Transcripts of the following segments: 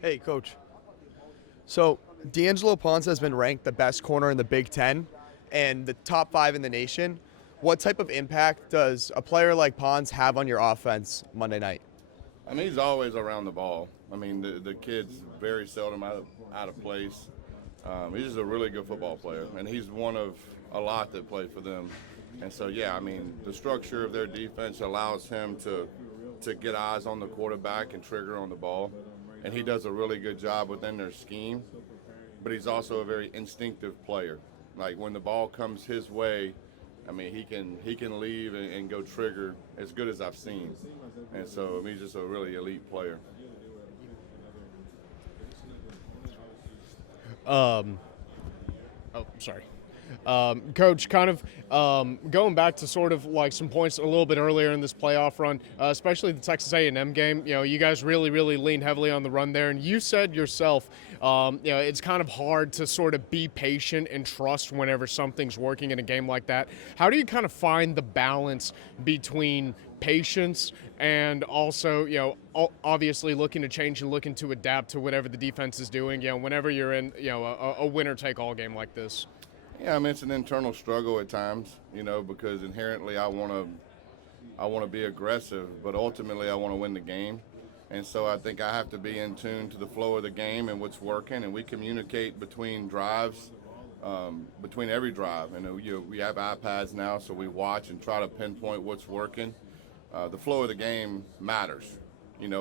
Hey, Coach. So, D'Angelo Ponce has been ranked the best corner in the Big Ten and the top five in the nation. What type of impact does a player like Ponce have on your offense Monday night? I mean, he's always around the ball. I mean, the kid's very seldom out of place. He's just a really good football player, and he's one of a lot that play for them. And so, yeah, I mean, the structure of their defense allows him to get eyes on the quarterback and trigger on the ball, and he does a really good job within their scheme. But he's also a very instinctive player. Like when the ball comes his way, I mean, he can leave and go trigger as good as I've seen. And so I mean, he's just a really elite player. Oh, sorry. Coach, kind of going back to sort of like some points a little bit earlier in this playoff run, especially the Texas A&M game. You know, you guys really leaned heavily on the run there, and you said yourself, it's kind of hard to sort of be patient and trust whenever something's working in a game like that. How do you kind of find the balance between patience and also, obviously looking to change and looking to adapt to whatever the defense is doing, whenever you're in, a winner-take-all game like this? Yeah, I mean it's an internal struggle at times, because inherently I want to be aggressive, but ultimately I want to win the game. And so I think I have to be in tune to the flow of the game and what's working, and we communicate between drives, between every drive. And we have iPads now, so we watch and try to pinpoint what's working. The flow of the game matters, and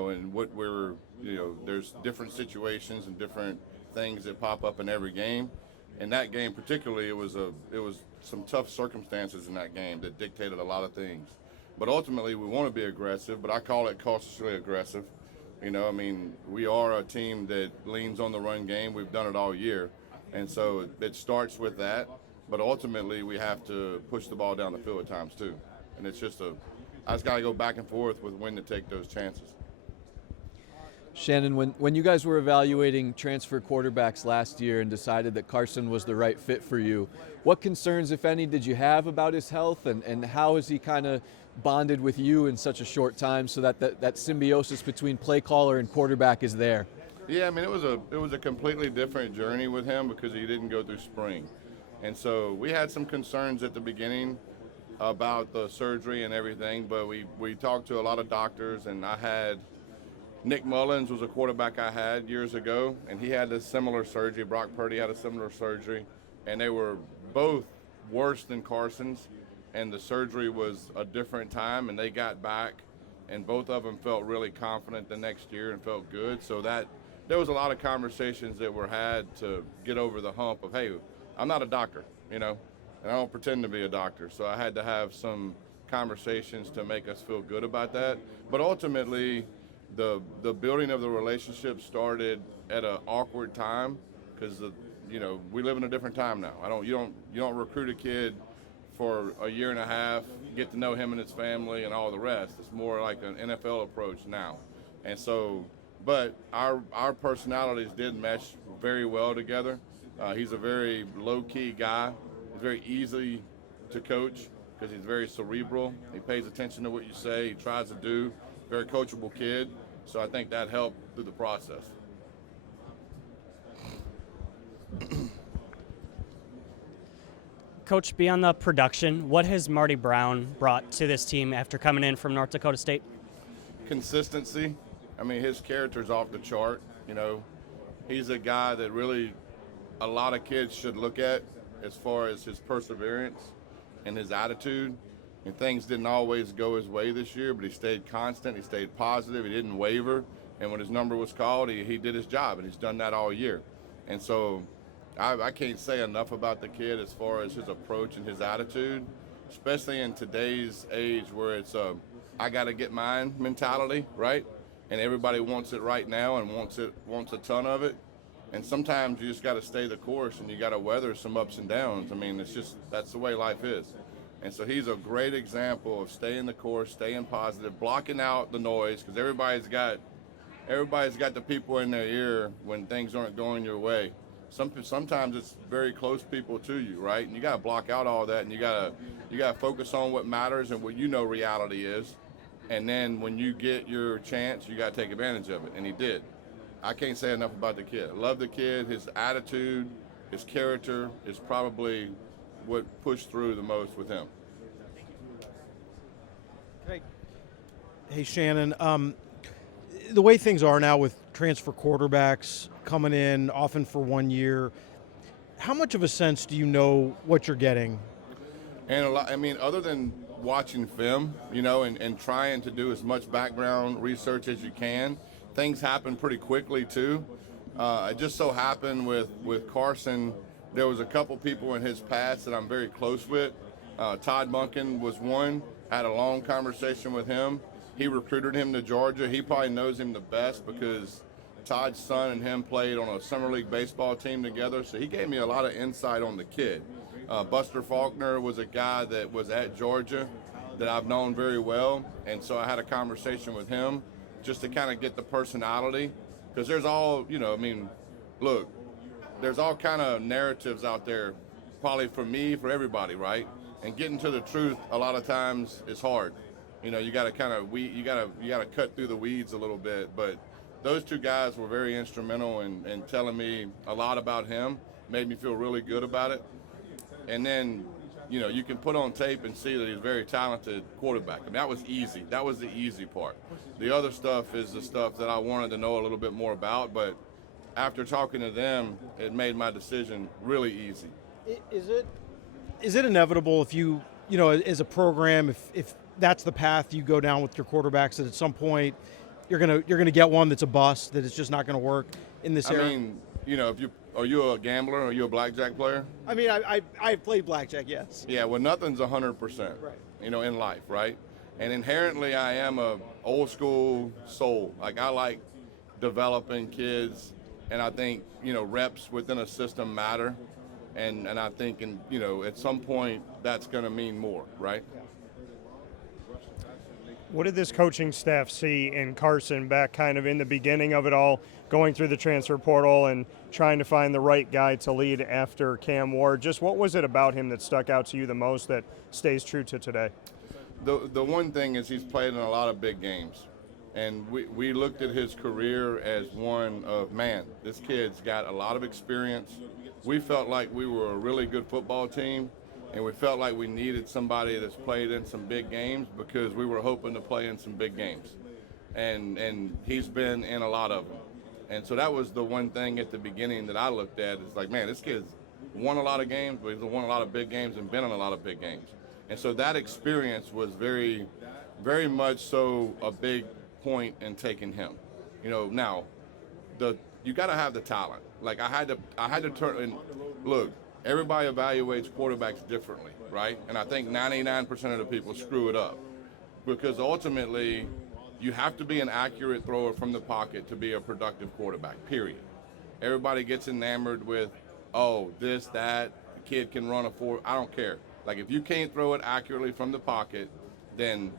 there's different situations and different things that pop up in every game. In that game particularly, it was some tough circumstances in that game that dictated a lot of things. But ultimately, we want to be aggressive, but I call it cautiously aggressive. I mean, we are a team that leans on the run game. We've done it all year. And so it starts with that, but ultimately we have to push the ball down the field at times too. And it's just I just got to go back and forth with when to take those chances. Shannon, when you guys were evaluating transfer quarterbacks last year and decided that Carson was the right fit for you, what concerns, if any, did you have about his health, and how has he kind of bonded with you in such a short time so that symbiosis between play caller and quarterback is there? Yeah, I mean, it was a completely different journey with him because he didn't go through spring. And so we had some concerns at the beginning about the surgery and everything, but we talked to a lot of doctors, and I had Nick Mullins was a quarterback I had years ago, and he had a similar surgery. Brock Purdy had a similar surgery, and they were both worse than Carson's, and the surgery was a different time, and they got back, and both of them felt really confident the next year and felt good. So that there was a lot of conversations that were had to get over the hump of, hey, I'm not a doctor, and I don't pretend to be a doctor. So I had to have some conversations to make us feel good about that. But ultimately, the building of the relationship started at an awkward time because we live in a different time now. You don't recruit a kid for a year and a half, get to know him and his family and all the rest. It's more like an NFL approach now. And so, but our personalities did mesh very well together. He's a very low-key guy. He's very easy to coach because he's very cerebral. He pays attention to what you say. He tries to do. Very coachable kid. So I think that helped through the process. Coach, beyond the production, what has Marty Brown brought to this team after coming in from North Dakota State? Consistency. I mean, his character's off the chart. He's a guy that really a lot of kids should look at as far as his perseverance and his attitude. And things didn't always go his way this year, but he stayed constant, he stayed positive, he didn't waver. And when his number was called, he did his job, and he's done that all year. And so I can't say enough about the kid as far as his approach and his attitude, especially in today's age where it's I got to get mine mentality, right? And everybody wants it right now and wants a ton of it. And sometimes you just got to stay the course, and you got to weather some ups and downs. I mean, that's the way life is. And so he's a great example of staying the course, staying positive, blocking out the noise, because everybody's got the people in their ear when things aren't going your way. Sometimes it's very close people to you, right? And you got to block out all that, and you got to focus on what matters and what reality is. And then when you get your chance, you got to take advantage of it, and he did. I can't say enough about the kid. I love the kid. His attitude, his character is probably what pushed through the most with him. Hey, Shannon, the way things are now with transfer quarterbacks coming in often for 1 year, how much of a sense do you know what you're getting? And a lot, I mean, other than watching film, and trying to do as much background research as you can, things happen pretty quickly too. It just so happened with Carson, there was a couple people in his past that I'm very close with. Todd Monken was one. Had a long conversation with him. He recruited him to Georgia. He probably knows him the best because Todd's son and him played on a summer league baseball team together. So he gave me a lot of insight on the kid. Buster Faulkner was a guy that was at Georgia that I've known very well. And so I had a conversation with him just to kind of get the personality. Because there's all, look, there's all kind of narratives out there, probably for me, for everybody, right? And getting to the truth a lot of times is hard. You got to kind of you got to cut through the weeds a little bit. But those two guys were very instrumental in telling me a lot about him. Made me feel really good about it. And then, you can put on tape and see that he's a very talented quarterback. I mean, that was easy. That was the easy part. The other stuff is the stuff that I wanted to know a little bit more about. But after talking to them, it made my decision really easy. Is it inevitable if you as a program, if that's the path you go down with your quarterbacks, that at some point you're gonna get one that's a bust, that it's just not gonna work in this era? I mean, are you a gambler? Are you a blackjack player? I mean, I've played blackjack, yes. Yeah, well, nothing's 100%, Right. In life, right? And inherently, I am a old school soul. Like, I like developing kids, and I think, reps within a system matter. And I think, at some point, that's going to mean more, right? What did this coaching staff see in Carson back kind of in the beginning of it all, going through the transfer portal and trying to find the right guy to lead after Cam Ward? Just what was it about him that stuck out to you the most that stays true to today? The one thing is he's played in a lot of big games. And we looked at his career as one of, man, this kid's got a lot of experience. We felt like we were a really good football team. And we felt like we needed somebody that's played in some big games because we were hoping to play in some big games. And he's been in a lot of them. And so that was the one thing at the beginning that I looked at is like, man, this kid's won a lot of games, but he's won a lot of big games and been in a lot of big games. And so that experience was very, very much so a big point in taking him. Now, you got to have the talent. Like I had to turn and look. Everybody evaluates quarterbacks differently, right? And I think 99% of the people screw it up because ultimately you have to be an accurate thrower from the pocket to be a productive quarterback, period. Everybody gets enamored with, this, that, the kid can run a 4. I don't care. Like if you can't throw it accurately from the pocket, then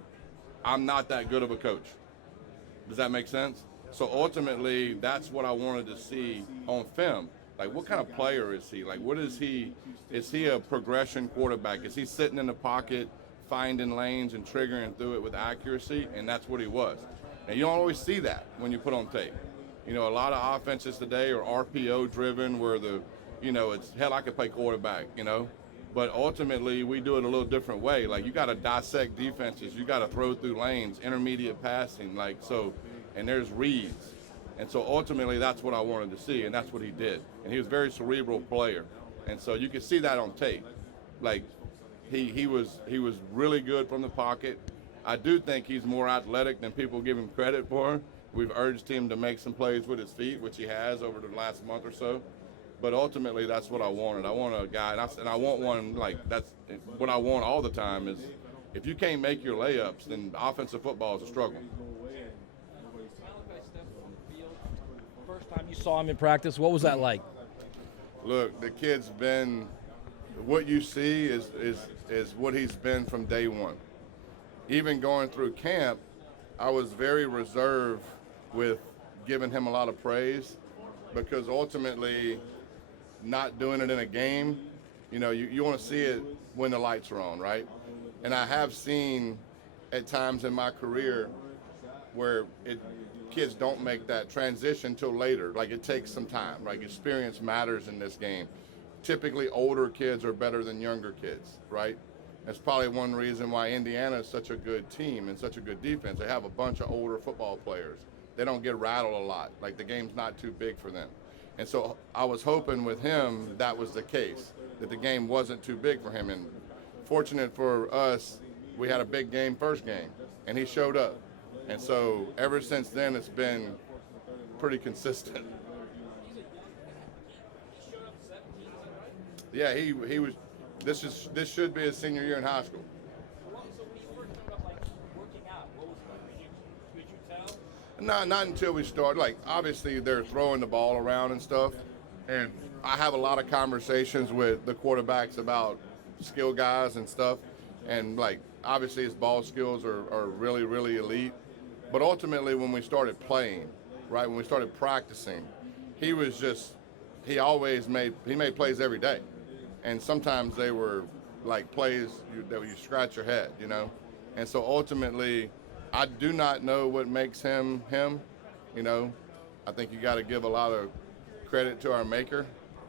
I'm not that good of a coach. Does that make sense? So ultimately, that's what I wanted to see on film. Like, what kind of player is he? Like, what is he? Is he a progression quarterback? Is he sitting in the pocket, finding lanes and triggering through it with accuracy? And that's what he was. And you don't always see that when you put on tape. A lot of offenses today are RPO driven where it's, hell, I could play quarterback, But ultimately, we do it a little different way. Like, you got to dissect defenses. You got to throw through lanes, intermediate passing, and there's reads. And so ultimately, that's what I wanted to see, and that's what he did. And he was a very cerebral player. And so you can see that on tape. Like, he was really good from the pocket. I do think he's more athletic than people give him credit for. We've urged him to make some plays with his feet, which he has over the last month or so. But ultimately, that's what I wanted. I want a guy, and I want one, that's what I want all the time is if you can't make your layups, then offensive football is a struggle. First time you saw him in practice, what was that like? Look, the kid's been, what you see is what he's been from day one. Even going through camp, I was very reserved with giving him a lot of praise because ultimately not doing it in a game, you want to see it when the lights are on, right? And I have seen at times in my career where kids don't make that transition till later. Like, it takes some time. Like, experience matters in this game. Typically, older kids are better than younger kids, right? That's probably one reason why Indiana is such a good team and such a good defense. They have a bunch of older football players. They don't get rattled a lot. Like, the game's not too big for them. And so I was hoping with him that was the case, that the game wasn't too big for him. And fortunate for us, we had a big game first game, and he showed up. And so ever since then, it's been pretty consistent. Yeah, he was. This should be his senior year in high school. Not until we start. Like, obviously they're throwing the ball around and stuff, and I have a lot of conversations with the quarterbacks about skill guys and stuff, and like obviously his ball skills are really, really elite. But ultimately, when we started playing, right, when we started practicing, he made plays every day. And sometimes they were like plays that you scratch your head, you know? And so ultimately, I do not know what makes him him, you know? I think you got to give a lot of credit to our maker,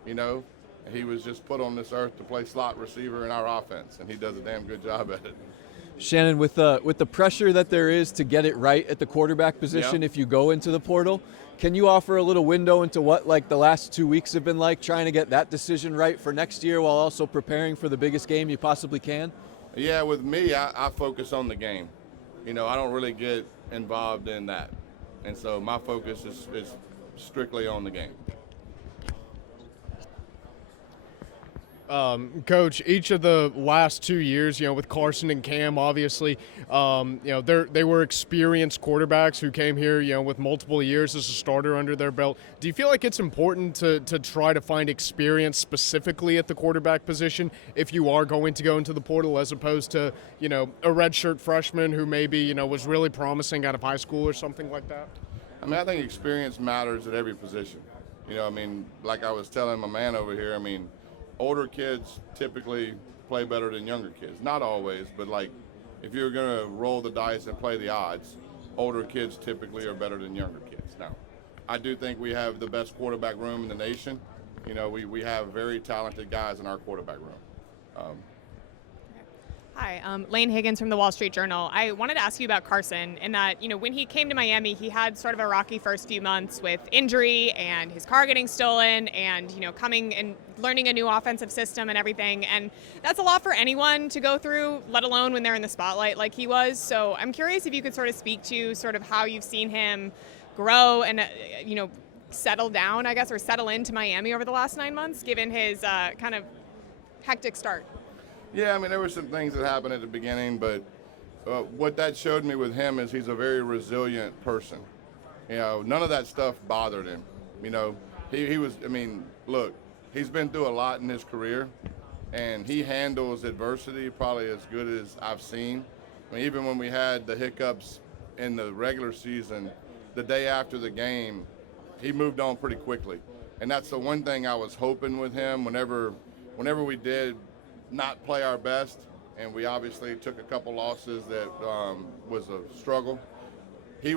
you know? He was just put on this earth to play slot receiver in our offense, and he does a damn good job at it. Shannon, with the pressure that there is to get it right at the quarterback position, if you go into the portal, can you offer a little window into what like the last 2 weeks have been like, trying to get that decision right for next year while also preparing for the biggest game you possibly can? Yeah, with me, I focus on the game. You know, I don't really get involved in that. And so my focus is strictly on the game. Coach, each of the last 2 years, with Carson and Cam, obviously, they were experienced quarterbacks who came here, with multiple years as a starter under their belt. Do you feel like it's important to try to find experience specifically at the quarterback position if you are going to go into the portal, as opposed to, a redshirt freshman who maybe, was really promising out of high school or something like that? I mean, I think experience matters at every position. Like I was telling my man over here, older kids typically play better than younger kids. Not always, but like if you're going to roll the dice and play the odds, older kids typically are better than younger kids. Now, I do think we have the best quarterback room in the nation. We have very talented guys in our quarterback room. Hi, Lane Higgins from the Wall Street Journal. I wanted to ask you about Carson, in that, when he came to Miami, he had sort of a rocky first few months with injury and his car getting stolen and, coming and learning a new offensive system and everything. And that's a lot for anyone to go through, let alone when they're in the spotlight like he was. So I'm curious if you could sort of speak to sort of how you've seen him grow and, settle down, I guess, or settle into Miami over the last 9 months, given his kind of hectic start. Yeah, there were some things that happened at the beginning, but what that showed me with him is he's a very resilient person. None of that stuff bothered him. He was, look, he's been through a lot in his career, and he handles adversity probably as good as I've seen. Even when we had the hiccups in the regular season, the day after the game, he moved on pretty quickly. And that's the one thing I was hoping with him whenever we did not play our best, and we obviously took a couple losses that was a struggle. He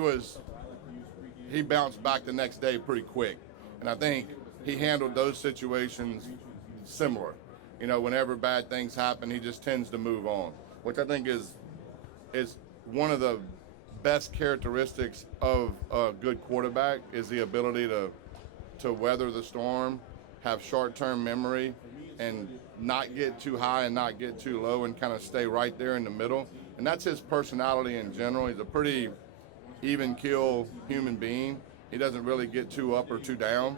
bounced back the next day pretty quick, and I think he handled those situations similar. Whenever bad things happen, he just tends to move on, which I think is one of the best characteristics of a good quarterback, is the ability to weather the storm, have short-term memory, and not get too high and not get too low, and kind of stay right there in the middle. And that's his personality in general. He's a pretty even keel human being. He doesn't really get too up or too down.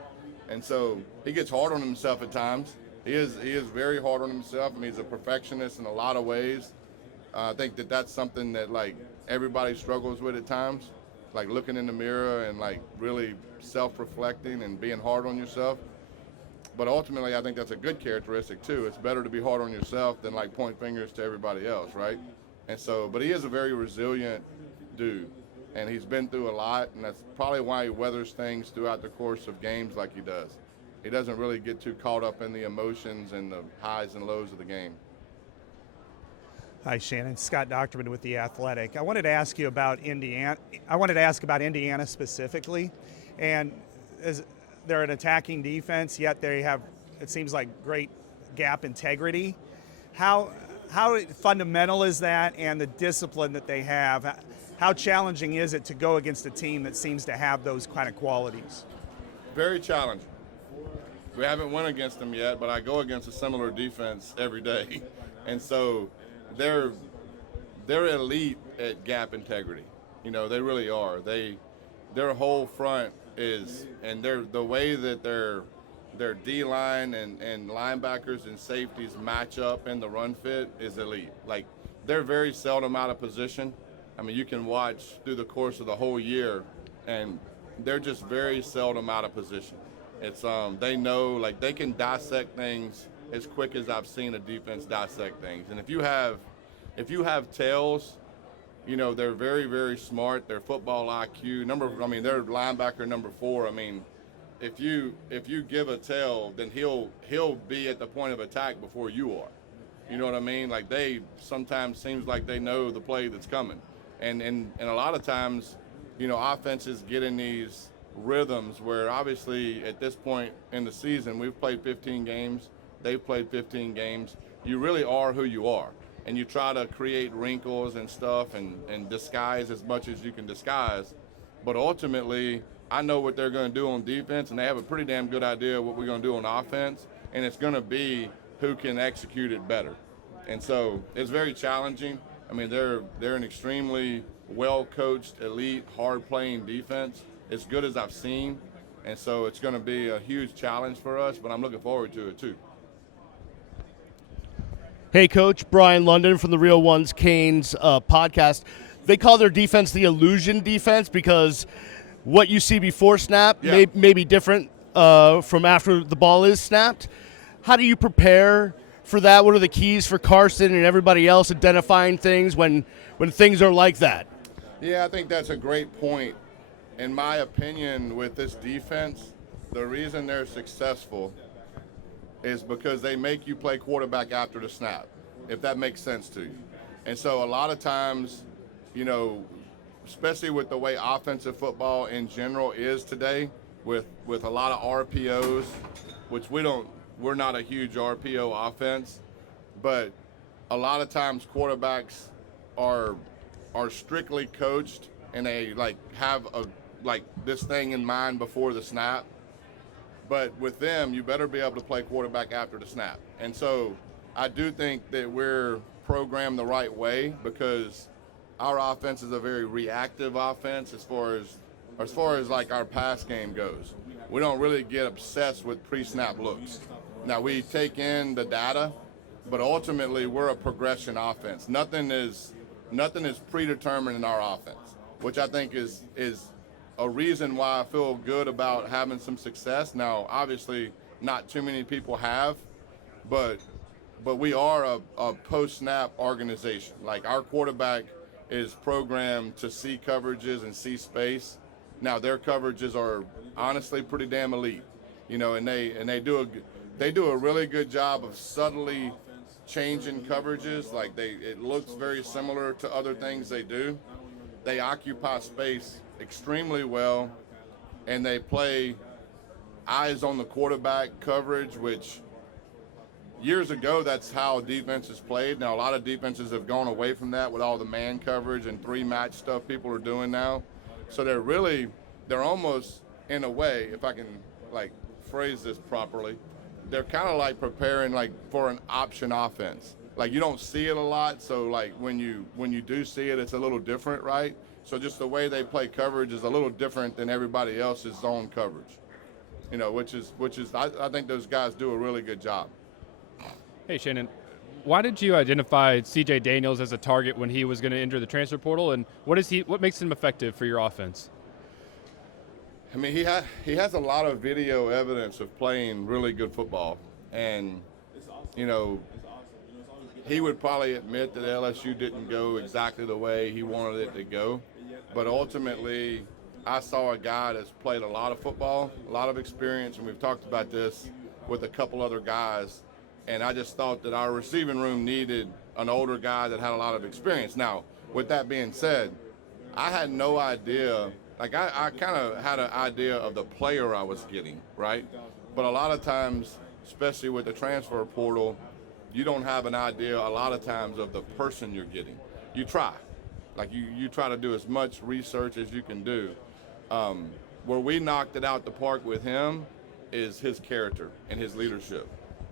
And so he gets hard on himself at times. He is very hard on himself. He's a perfectionist in a lot of ways. I think that's something that like everybody struggles with at times, like looking in the mirror and like really self-reflecting and being hard on yourself. But ultimately, I think that's a good characteristic too. It's better to be hard on yourself than like point fingers to everybody else, right? And so, but he is a very resilient dude, and he's been through a lot, and that's probably why he weathers things throughout the course of games like he does. He doesn't really get too caught up in the emotions and the highs and lows of the game. Hi, Shannon. Scott Doctorman with The Athletic. I wanted to ask you about Indiana. I wanted to ask about Indiana specifically. And as they're an attacking defense, yet they have, it seems like, great gap integrity. How fundamental is that, and the discipline that they have? How challenging is it to go against a team that seems to have those kind of qualities? Very challenging. We haven't won against them yet, but I go against a similar defense every day. And so they're elite at gap integrity. You know, they really are. Their whole front is, and the way that their D-line and linebackers and safeties match up in the run fit is elite. Like, they're very seldom out of position. I mean, you can watch through the course of the whole year, and they're just very seldom out of position. It's they know, like, they can dissect things as quick as I've seen a defense dissect things. And if you have tails, you know, they're very, very smart. Their football IQ they're linebacker number 4. I mean, if you give a tail, then he'll be at the point of attack before you are. You know what I mean? Like, they sometimes seems like they know the play that's coming. And a lot of times, you know, offenses get in these rhythms where obviously at this point in the season, we've played 15 games, they've played 15 games. You really are who you are. And you try to create wrinkles and stuff and disguise as much as you can disguise. But ultimately, I know what they're going to do on defense, and they have a pretty damn good idea of what we're going to do on offense, and it's going to be who can execute it better. And so it's very challenging. I mean, they're an extremely well-coached, elite, hard-playing defense, as good as I've seen. And so it's going to be a huge challenge for us, but I'm looking forward to it too. Hey, Coach. Brian London from the Real Ones Canes podcast. They call their defense the illusion defense because what you see before snap may be different from after the ball is snapped. How do you prepare for that? What are the keys for Carson and everybody else identifying things when things are like that? Yeah, I think that's a great point. In my opinion, with this defense, the reason they're successful is because they make you play quarterback after the snap, if that makes sense to you. And so a lot of times, you know, especially with the way offensive football in general is today, with a lot of RPOs, which we're not a huge RPO offense, but a lot of times quarterbacks are strictly coached and they have this thing in mind before the snap. But with them, you better be able to play quarterback after the snap. And so I do think that we're programmed the right way because our offense is a very reactive offense as far as like our pass game goes. We don't really get obsessed with pre-snap looks. Now we take in the data, but ultimately we're a progression offense. Nothing is predetermined in our offense, which I think is a reason why I feel good about having some success. Now, obviously, not too many people have, but we are a post-snap organization. Like, our quarterback is programmed to see coverages and see space. Now, their coverages are honestly pretty damn elite, you know, and they do a really good job of subtly changing coverages. Like, it looks very similar to other things they do. They occupy space extremely well, and they play eyes on the quarterback coverage, which years ago that's how defenses played. Now a lot of defenses have gone away from that with all the man coverage and 3-match stuff people are doing now. So they're almost, in a way, if I can phrase this properly, they're kind of like preparing for an option offense. Like, you don't see it a lot, so when you do see it, it's a little different, right? So just the way they play coverage is a little different than everybody else's zone coverage, you know, which is I think those guys do a really good job. Hey, Shannon, why did you identify C.J. Daniels as a target when he was going to enter the transfer portal, and what makes him effective for your offense? I mean, he has a lot of video evidence of playing really good football, and you know, he would probably admit that LSU didn't go exactly the way he wanted it to go. But ultimately, I saw a guy that's played a lot of football, a lot of experience, and we've talked about this with a couple other guys. And I just thought that our receiving room needed an older guy that had a lot of experience. Now, with that being said, I had no idea. Like, I kind of had an idea of the player I was getting, right? But a lot of times, especially with the transfer portal, you don't have an idea a lot of times of the person you're getting. You try. Like, you try to do as much research as you can do. Where we knocked it out the park with him is his character and his leadership.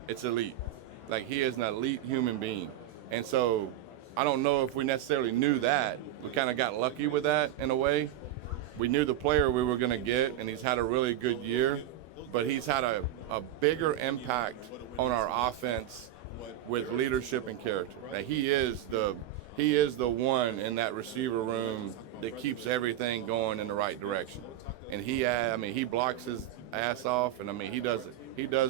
It's elite. Like, he is an elite human being. And so I don't know if we necessarily knew that. We kind of got lucky with that in a way. We knew the player we were going to get, and he's had a really good year, but he's had a bigger impact on our offense with leadership and character. Like, he is the one in that receiver room that keeps everything going in the right direction. And he blocks his ass off, and he does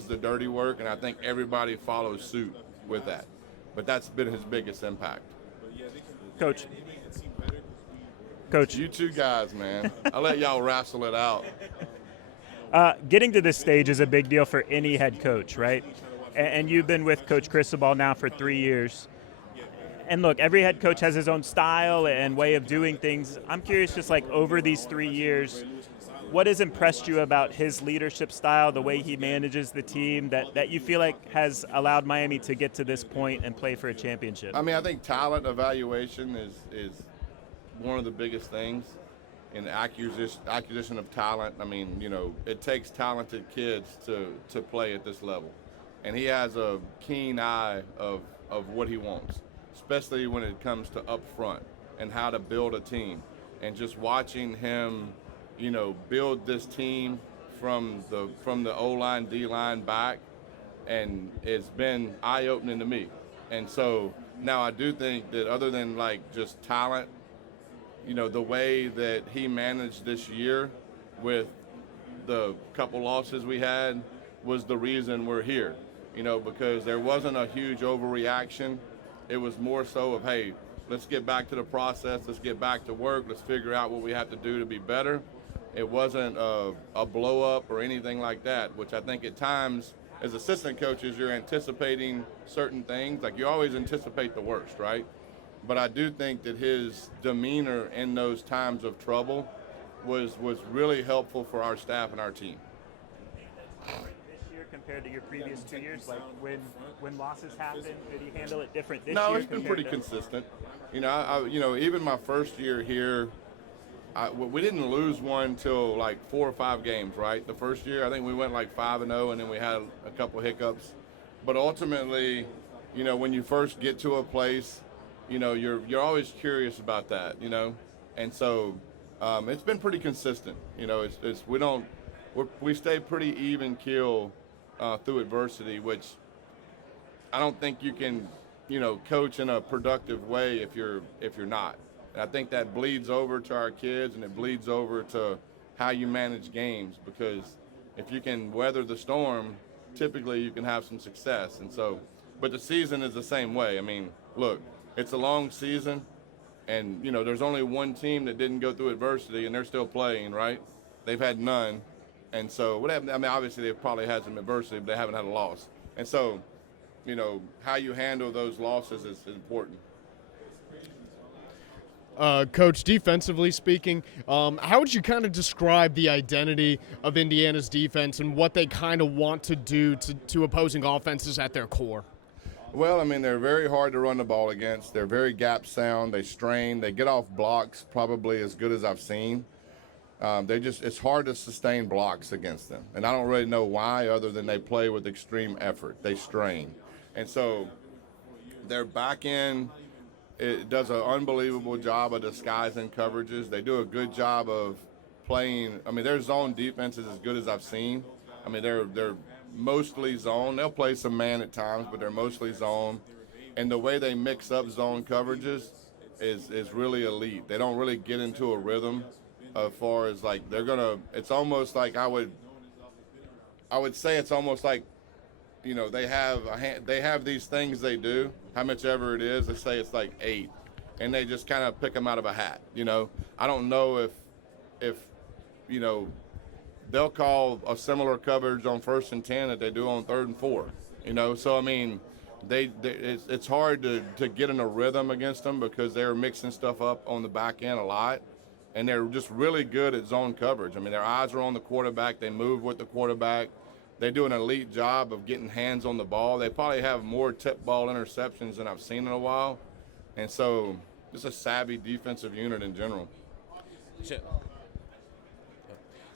the dirty work, and I think everybody follows suit with that. But that's been his biggest impact. Coach, you two guys, man. I'll let y'all wrestle it out. getting to this stage is a big deal for any head coach, right? And you've been with Coach Cristobal now for 3 years. And look, every head coach has his own style and way of doing things. I'm curious, just like over these 3 years, what has impressed you about his leadership style, the way he manages the team, that you feel like has allowed Miami to get to this point and play for a championship? I think talent evaluation is one of the biggest things in acquisition of talent. It takes talented kids to play at this level. And he has a keen eye of what he wants, especially when it comes to up front and how to build a team. And just watching him, build this team from the O-line, D-line back, and it's been eye-opening to me. And so now I do think that other than just talent, the way that he managed this year with the couple losses we had was the reason we're here, because there wasn't a huge overreaction. It was more so of, hey, let's get back to the process, let's get back to work, let's figure out what we have to do to be better. It wasn't a blow up or anything like that, which I think at times as assistant coaches you're anticipating certain things. You always anticipate the worst, right? But I do think that his demeanor in those times of trouble was really helpful for our staff and our team. This year compared to your previous 2 years, when losses happen, did he handle it different this year? No, it's been pretty consistent. Even my first year here, we didn't lose one till 4 or 5 games, right? The first year, I think we went 5-0, and then we had a couple hiccups. But ultimately, when you first get to a place, you're always curious about that, and so it's been pretty consistent. We stay pretty even keel through adversity, which I don't think you can, coach in a productive way if you're not. And I think that bleeds over to our kids, and it bleeds over to how you manage games, because if you can weather the storm, typically you can have some success. And so, but the season is the same way. Look, it's a long season, and there's only one team that didn't go through adversity, and they're still playing, right? They've had none. And so what happened? Obviously they've probably had some adversity, but they haven't had a loss. And so, how you handle those losses is important. Coach, defensively speaking, how would you kind of describe the identity of Indiana's defense and what they kind of want to do to opposing offenses at their core? Well, they're very hard to run the ball against. They're very gap sound. They strain. They get off blocks probably as good as I've seen. It's hard to sustain blocks against them. And I don't really know why, other than they play with extreme effort. They strain. And so their back end, it does an unbelievable job of disguising coverages. They do a good job of playing. Their zone defense is as good as I've seen. They're mostly zone. They'll play some man at times, but they're mostly zone. And the way they mix up zone coverages is really elite. They don't really get into a rhythm as far as it's almost like I would say it's almost like, they have these things they do, how much ever it is. They say it's 8, and they just kind of pick them out of a hat. I don't know if they'll call a similar coverage on 1st and 10 that they do on 3rd and 4. So it's hard to get in a rhythm against them because they're mixing stuff up on the back end a lot, and they're just really good at zone coverage. I mean, their eyes are on the quarterback. They move with the quarterback. They do an elite job of getting hands on the ball. They probably have more tip ball interceptions than I've seen in a while, and so just a savvy defensive unit in general.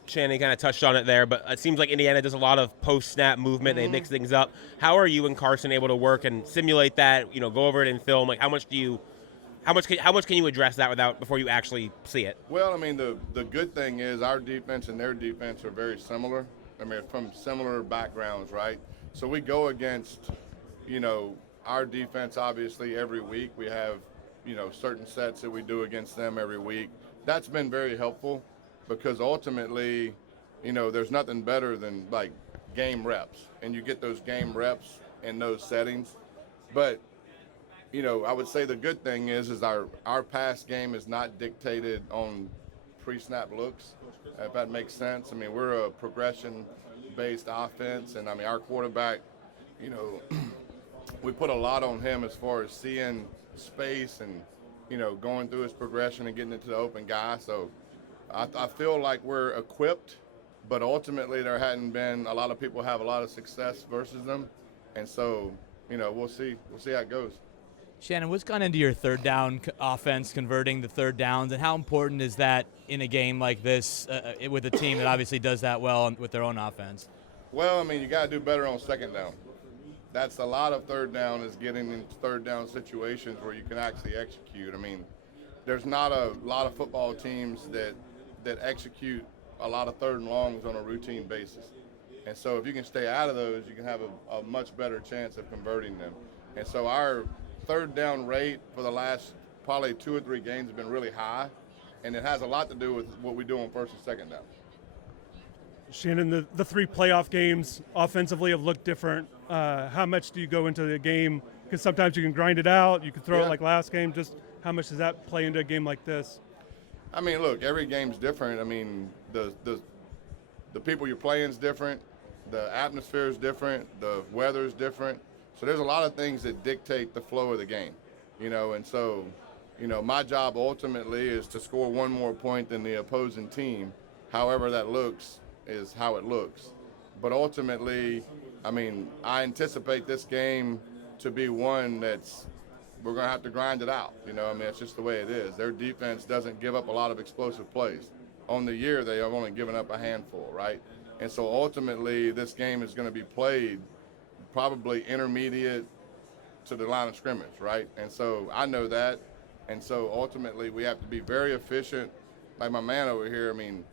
Shannon kind of touched on it there, but it seems like Indiana does a lot of post-snap movement. They mix things up. How are you and Carson able to work and simulate that? Go over it in film. Like, how much can you address that before you actually see it? Well, I mean, the good thing is our defense and their defense are very similar. I mean, from similar backgrounds, right? So we go against, our defense obviously every week. We have, certain sets that we do against them every week. That's been very helpful. Because ultimately, there's nothing better than like game reps, and you get those game reps in those settings. But, I would say the good thing is our pass game is not dictated on pre-snap looks, if that makes sense. I mean, we're a progression-based offense, and I mean, our quarterback, we put a lot on him as far as seeing space and, going through his progression and getting into the open guy. So I feel like we're equipped, but ultimately there hadn't been a lot of people have a lot of success versus them, and so we'll see how it goes. Shannon, what's gone into your third down offense, converting the third downs, and how important is that in a game like this with a team that obviously does that well with their own offense? Well, I mean, you got to do better on second down. That's a lot of third down is getting in third down situations where you can actually execute. I mean, there's not a lot of football teams that execute a lot of third and longs on a routine basis. And so if you can stay out of those, you can have a much better chance of converting them. And so our third down rate for the last probably 2 or 3 games has been really high, and it has a lot to do with what we do on first and second down. Shannon, the 3 playoff games offensively have looked different. How much do you go into the game? Because sometimes you can grind it out, you can throw it like last game. Just how much does that play into a game like this? I mean, look, every game's different. I mean, the people you're playing is different. The atmosphere is different. The weather is different. So there's a lot of things that dictate the flow of the game, and so, my job ultimately is to score 1 more point than the opposing team. However that looks is how it looks. But ultimately, I mean, I anticipate this game to be one we're going to have to grind it out. I mean, it's just the way it is. Their defense doesn't give up a lot of explosive plays. On the year, they have only given up a handful, right? And so ultimately, this game is going to be played probably intermediate to the line of scrimmage, right? And so I know that. And so ultimately, we have to be very efficient. Like my man over here, I mean,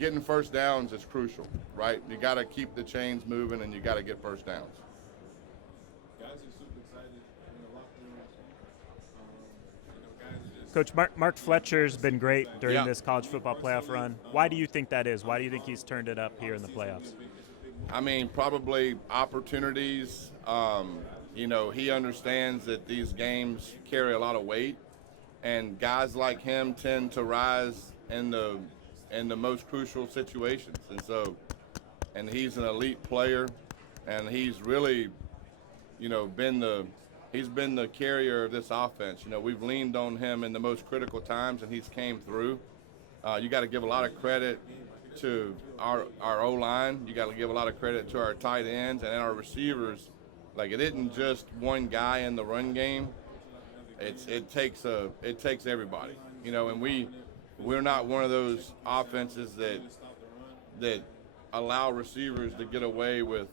getting first downs is crucial, right? You got to keep the chains moving, and you got to get first downs. Coach, Mark Fletcher's been great during this college football playoff run. Why do you think that is? Why do you think he's turned it up here in the playoffs? I mean, probably opportunities. He understands that these games carry a lot of weight, and guys like him tend to rise in the most crucial situations. And he's an elite player, and he's really, he's been the carrier of this offense. We've leaned on him in the most critical times, and he's came through. You got to give a lot of credit to our O-line. You got to give a lot of credit to our tight ends and our receivers. Like, it isn't just one guy in the run game. It takes everybody. And we're not one of those offenses that allow receivers to get away with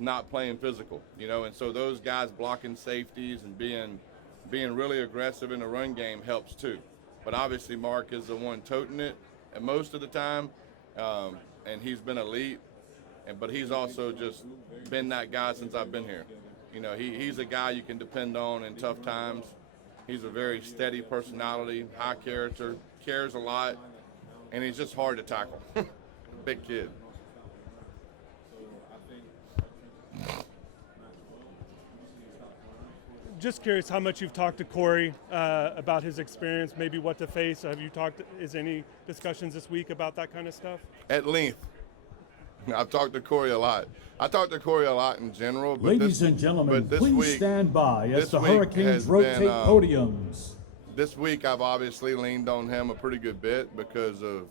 not playing physical, and so those guys blocking safeties and being really aggressive in the run game helps too. But obviously Mark is the one toting it and most of the time, and he's been elite, but he's also just been that guy since I've been here. He's a guy you can depend on in tough times. He's a very steady personality, high character, cares a lot, and he's just hard to tackle. Big kid. Just curious how much you've talked to Corey about his experience, maybe what to face. Have you talked? Is any discussions this week about that kind of stuff? At length. I've talked to Corey a lot. I talk to Corey a lot in general. But Ladies and gentlemen, but this please week, stand by as the week Hurricanes has rotate been, podiums. This week I've obviously leaned on him a pretty good bit because of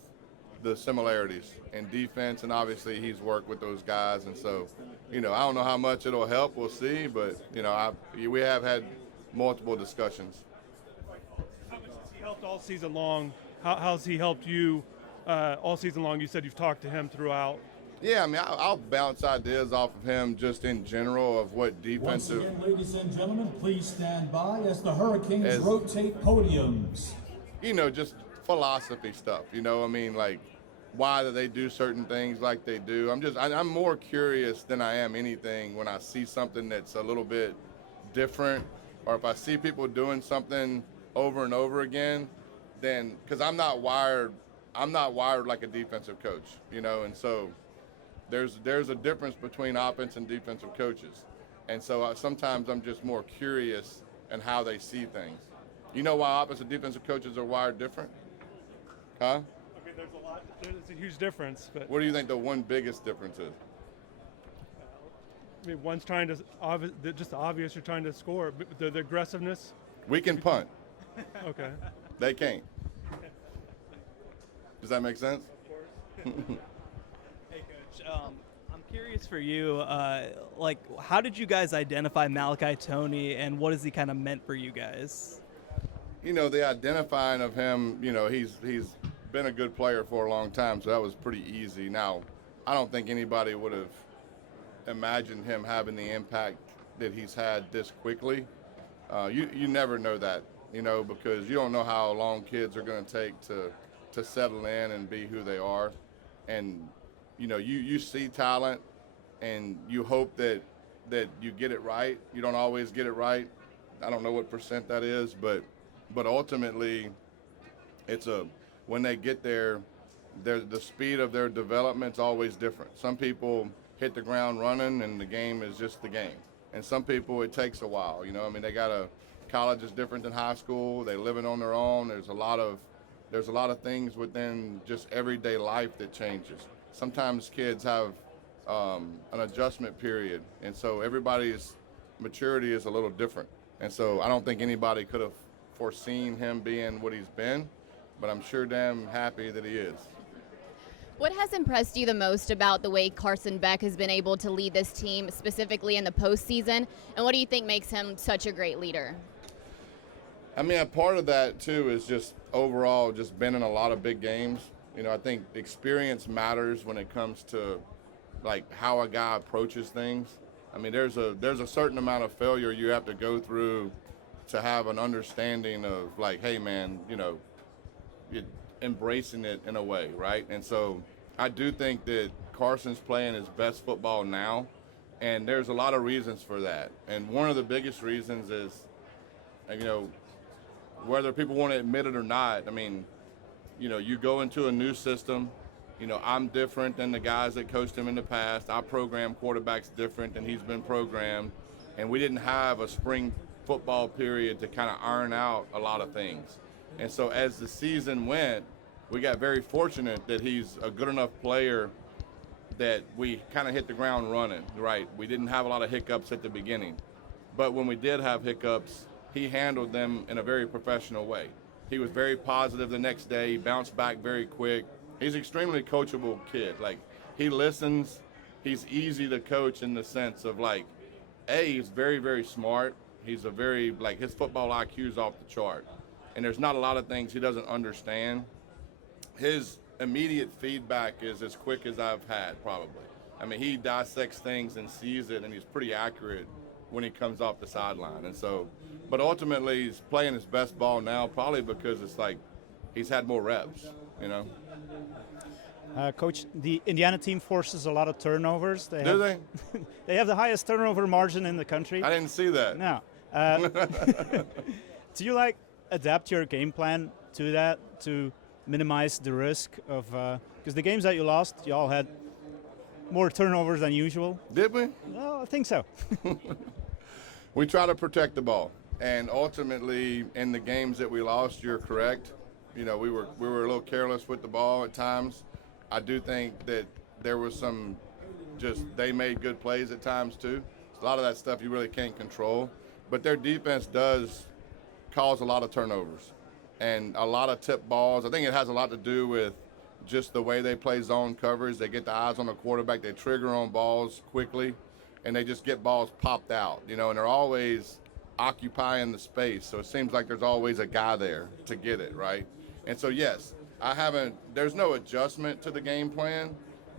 the similarities in defense, and obviously he's worked with those guys. And so, I don't know how much it'll help. We'll see. But, we have had multiple discussions. How much has he helped all season long? How's he helped you all season long? You said you've talked to him throughout. Yeah, I mean, I'll bounce ideas off of him just in general of what defensive. Once again, ladies and gentlemen, please stand by as the Hurricanes rotate podiums. Just philosophy stuff. Like why do they do certain things like they do? I'm more curious than I am anything when I see something that's a little bit different, or if I see people doing something over and over again, then because I'm not wired like a defensive coach, and so. There's a difference between offense and defensive coaches. And so sometimes I'm just more curious in how they see things. You know why offensive and defensive coaches are wired different? Huh? Okay, there's a huge difference. But what do you think the one biggest difference is? I mean, one's trying to, just obvious you're trying to score, but the aggressiveness. We can punt. Okay. They can't. Does that make sense? I'm curious for you, how did you guys identify Malachi Toney, and what has he kind of meant for you guys? The identifying of him, he's been a good player for a long time, so that was pretty easy. Now, I don't think anybody would have imagined him having the impact that he's had this quickly. You never know that, because you don't know how long kids are going to take to settle in and be who they are. And you see talent, and you hope that you get it right. You don't always get it right. I don't know what percent that is, but ultimately, when they get there, the speed of their development's always different. Some people hit the ground running, and the game is just the game. And some people, it takes a while. College is different than high school. They're living on their own. There's a lot of things within just everyday life that changes. Sometimes kids have an adjustment period, and so everybody's maturity is a little different. And so I don't think anybody could have foreseen him being what he's been, but I'm sure damn happy that he is. What has impressed you the most about the way Carson Beck has been able to lead this team, specifically in the postseason, and what do you think makes him such a great leader? I mean, a part of that, too, is just overall just been in a lot of big games. I think experience matters when it comes to, how a guy approaches things. I mean, there's a certain amount of failure you have to go through to have an understanding of, hey, man, you're embracing it in a way, right? And so I do think that Carson's playing his best football now, and there's a lot of reasons for that. And one of the biggest reasons is, whether people want to admit it or not, I mean, you go into a new system. I'm different than the guys that coached him in the past. I program quarterbacks different than he's been programmed. And we didn't have a spring football period to kind of iron out a lot of things. And so as the season went, we got very fortunate that he's a good enough player that we kind of hit the ground running, right? We didn't have a lot of hiccups at the beginning. But when we did have hiccups, he handled them in a very professional way. He was very positive the next day. He bounced back very quick. He's an extremely coachable kid. He listens. He's easy to coach in the sense of, he's very, very smart. He's his football IQ is off the chart. And there's not a lot of things he doesn't understand. His immediate feedback is as quick as I've had, probably. I mean, he dissects things and sees it, and he's pretty accurate when he comes off the sideline. And so, but ultimately he's playing his best ball now, probably because it's he's had more reps, Coach, the Indiana team forces a lot of turnovers. Do they? They have the highest turnover margin in the country. I didn't see that. No. Do you adapt your game plan to that to minimize the risk of, because the games that you lost, you all had more turnovers than usual. Did we? No, I think so. We try to protect the ball, and ultimately in the games that we lost, you're correct. We were a little careless with the ball at times. I do think that there was some they made good plays at times too. A lot of that stuff you really can't control. But their defense does cause a lot of turnovers and a lot of tip balls. I think it has a lot to do with just the way they play zone coverage. They get the eyes on the quarterback. They trigger on balls quickly, and they just get balls popped out, and they're always occupying the space. So it seems like there's always a guy there to get it, right? And so, yes, there's no adjustment to the game plan,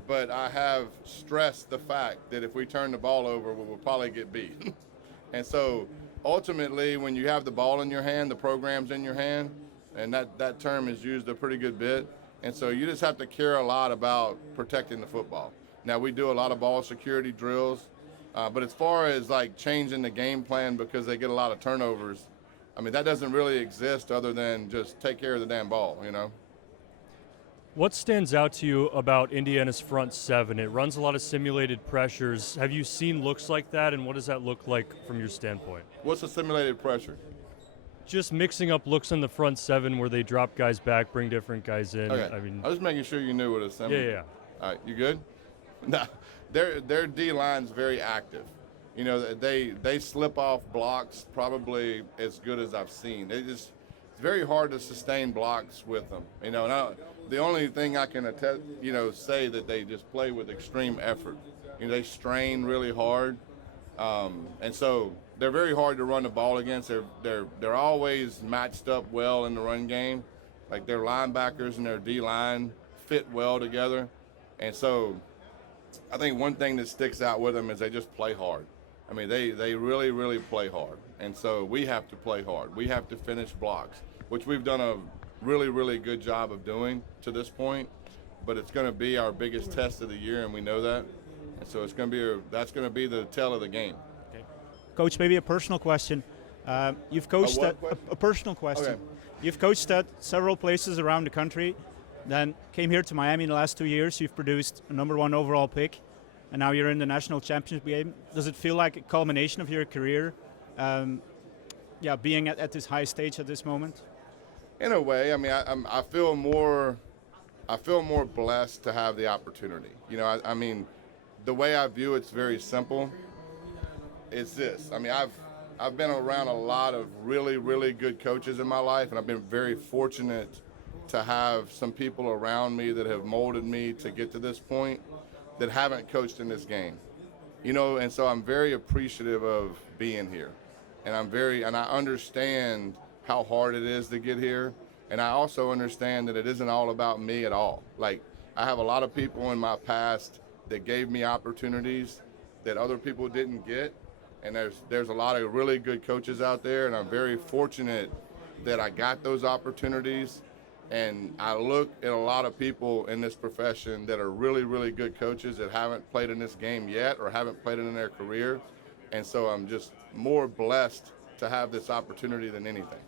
but I have stressed the fact that if we turn the ball over, we will probably get beat. And so ultimately, when you have the ball in your hand, the program's in your hand, and that term is used a pretty good bit. And so you just have to care a lot about protecting the football. Now, we do a lot of ball security drills, but as far as like changing the game plan because they get a lot of turnovers, I mean, that doesn't really exist other than just take care of the damn ball, What stands out to you about Indiana's front seven? It runs a lot of simulated pressures. Have you seen looks like that, and what does that look like from your standpoint? What's a simulated pressure? Just mixing up looks in the front seven where they drop guys back, bring different guys in. Okay. I was making sure you knew what a simulated. Yeah. All right, you good? No, their D line's very active. They slip off blocks probably as good as I've seen. It's very hard to sustain blocks with them. And the only thing I can say that they just play with extreme effort. They strain really hard, and so they're very hard to run the ball against. They're always matched up well in the run game. Like their linebackers and their D line fit well together, and so I think one thing that sticks out with them is they just play hard. I mean, they really, really play hard, and so we have to play hard. We have to finish blocks, which we've done a really, really good job of doing to this point, but it's going to be our biggest test of the year, and we know that. And so that's going to be the tell of the game. Okay. Coach, maybe a personal question. You've coached a personal question. Okay. You've coached at several places around the country, then came here to Miami in the last 2 years. You've produced a #1 overall pick, and now you're in the national championship game. Does it feel like a culmination of your career, being at this high stage at this moment? In a way, I mean, I feel more blessed to have the opportunity. I mean, the way I view it's very simple. It's this. I mean, I've been around a lot of really, really good coaches in my life, and I've been very fortunate to have some people around me that have molded me to get to this point that haven't coached in this game. And so I'm very appreciative of being here, and I understand how hard it is to get here, and I also understand that it isn't all about me at all. Like, I have a lot of people in my past that gave me opportunities that other people didn't get, and there's a lot of really good coaches out there, and I'm very fortunate that I got those opportunities. And I look at a lot of people in this profession that are really, really good coaches that haven't played in this game yet or haven't played it in their career, and so I'm just more blessed to have this opportunity than anything.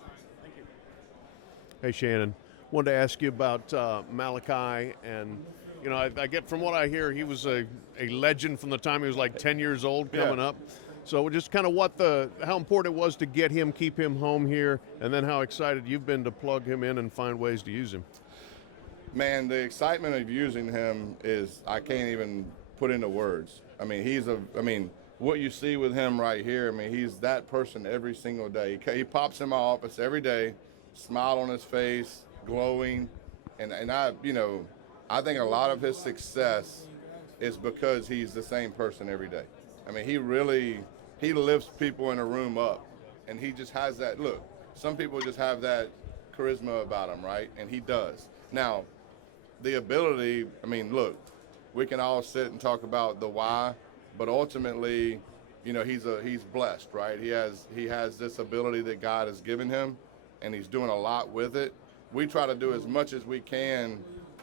Hey, Shannon, wanted to ask you about Malachi, and I get from what I hear, he was a legend from the time he was like 10 years old coming up. So just kind of how important it was to get him, keep him home here, and then how excited you've been to plug him in and find ways to use him. Man, the excitement of using him is I can't even put into words. I mean, what you see with him right here, I mean, he's that person every single day. He pops in my office every day, smile on his face, glowing, and I think a lot of his success is because he's the same person every day. I mean, he lifts people in a room up, and he just has that look. Some people just have that charisma about him, right? And he does. Now, the ability, I mean, look, we can all sit and talk about the why, but ultimately, he's blessed, right? He has this ability that God has given him, and he's doing a lot with it. We try to do as much as we can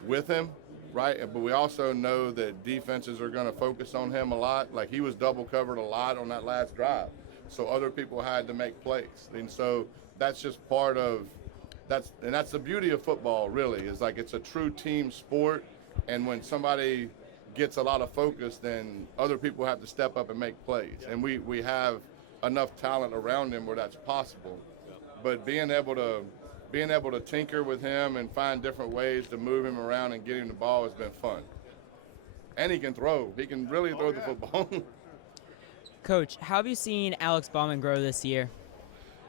with him, right? But we also know that defenses are going to focus on him a lot. Like, he was double covered a lot on that last drive, so other people had to make plays. And so that's just part of that's the beauty of football, really, is like it's a true team sport, and when somebody gets a lot of focus, then other people have to step up and make plays. And we have enough talent around him where that's possible. But being able to tinker with him and find different ways to move him around and get him the ball has been fun. and he can throw. He can really throw the football. Coach, how have you seen Alex Bauman grow this year?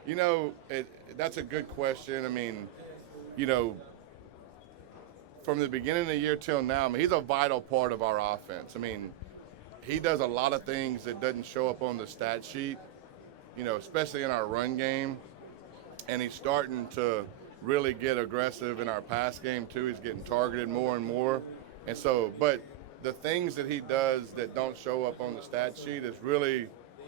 You know, that's a good question. I mean, you know, from the beginning of the year till now, I mean, he's a vital part of our offense. I mean, he does a lot of things that doesn't show up on the stat sheet, you know, especially in our run game. And he's starting to really get aggressive in our pass game, too. He's getting targeted more and more. And so, but the things that he does that don't show up on the stat sheet is really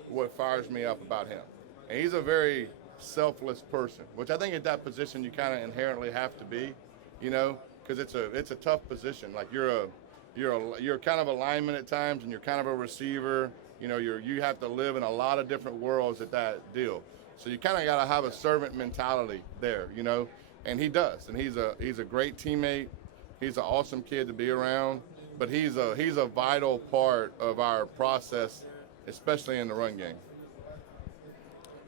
what fires me up about him. And he's a very selfless person, which I think at that position you kind of inherently have to be, you know, because it's a tough position. Like you're kind of a lineman at times, and you're kind of a receiver. You know, you have to live in a lot of different worlds at that deal. So you kind of got to have a servant mentality there, you know, and he does. And he's a great teammate. He's an awesome kid to be around. But he's a vital part of our process, especially in the run game.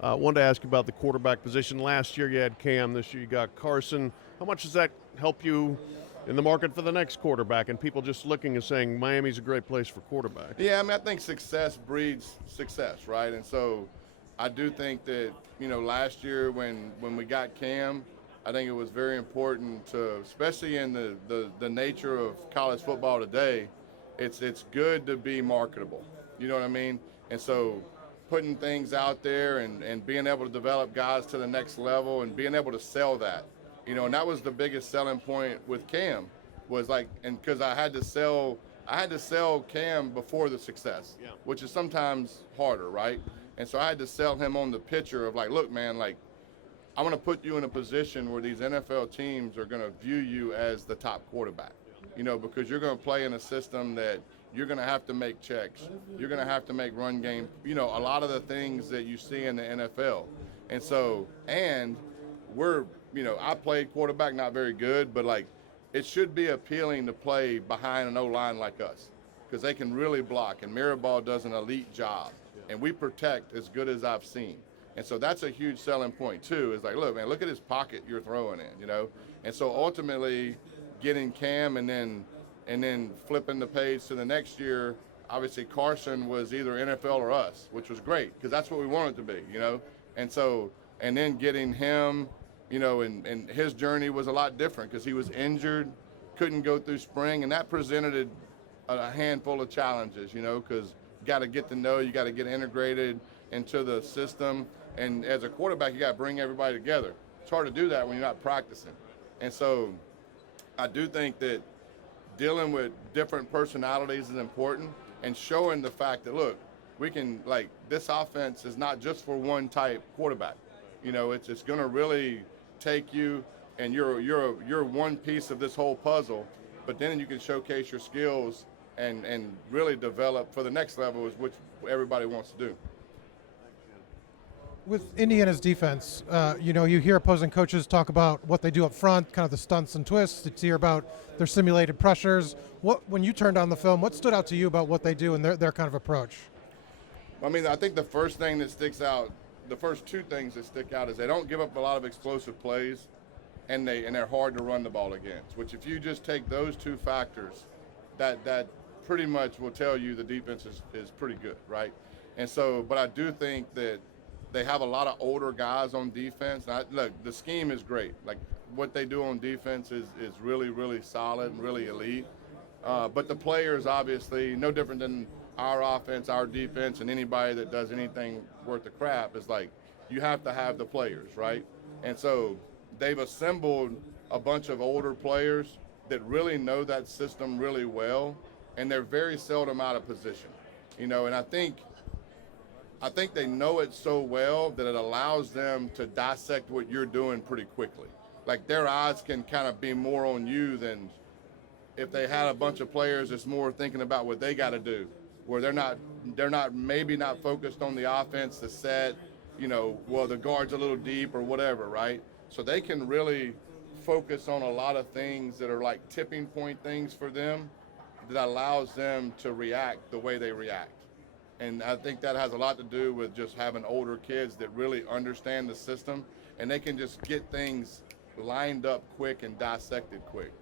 I wanted to ask you about the quarterback position. Last year you had Cam. This year you got Carson. How much does that help you in the market for the next quarterback, and people just looking and saying Miami's a great place for quarterbacks? Yeah, I mean, I think success breeds success, right? And so I do think that, you know, last year when we got Cam, I think it was very important to, especially in the nature of college football today, it's good to be marketable. You know what I mean? And so putting things out there and being able to develop guys to the next level and being able to sell that, you know, and that was the biggest selling point with Cam was like, and because I had to sell Cam before the success, which is sometimes harder, right? And so I had to sell him on the picture of like, look, man, like, I want to put you in a position where these NFL teams are going to view you as the top quarterback, you know, because you're going to play in a system that you're going to have to make checks. You're going to have to make run game, you know, a lot of the things that you see in the NFL. And so, and we're, you know, I played quarterback, not very good, but like it should be appealing to play behind an O-line like us because they can really block. And Mirabal does an elite job. And we protect as good as I've seen. And so that's a huge selling point, too, is like, look, man, look at his pocket you're throwing in, you know? And so ultimately getting Cam and then flipping the page to the next year, obviously Carson was either NFL or us, which was great because that's what we wanted to be, you know? And so, and then getting him, you know, and his journey was a lot different because he was injured, couldn't go through spring, and that presented a handful of challenges, you know, because you got to get to know, you got to get integrated into the system. And as a quarterback, you got to bring everybody together. It's hard to do that when you're not practicing. And so I do think that dealing with different personalities is important and showing the fact that, look, we can, like, this offense is not just for one type quarterback. You know, it's going to really take you, and you're one piece of this whole puzzle, but then you can showcase your skills and really develop for the next level, is which everybody wants to do. With Indiana's defense, you know, you hear opposing coaches talk about what they do up front, kind of the stunts and twists. You hear about their simulated pressures. When you turned on the film, what stood out to you about what they do and their kind of approach? I mean, I think the first thing that sticks out, the first two things that stick out is they don't give up a lot of explosive plays, and they're hard to run the ball against, which if you just take those two factors, that pretty much will tell you the defense is pretty good, right? And so, but I do think that they have a lot of older guys on defense. Look, the scheme is great. Like, what they do on defense is really, really solid and really elite. But the players, obviously, no different than our offense, our defense, and anybody that does anything worth the crap, is like, you have to have the players, right? And so they've assembled a bunch of older players that really know that system really well, and they're very seldom out of position. You know, and I think they know it so well that it allows them to dissect what you're doing pretty quickly. Like, their eyes can kind of be more on you than if they had a bunch of players that's more thinking about what they got to do, where they're not maybe not focused on the offense, the set, you know, well, the guard's a little deep or whatever, right? So they can really focus on a lot of things that are like tipping point things for them that allows them to react the way they react. And I think that has a lot to do with just having older kids that really understand the system, and they can just get things lined up quick and dissected quick.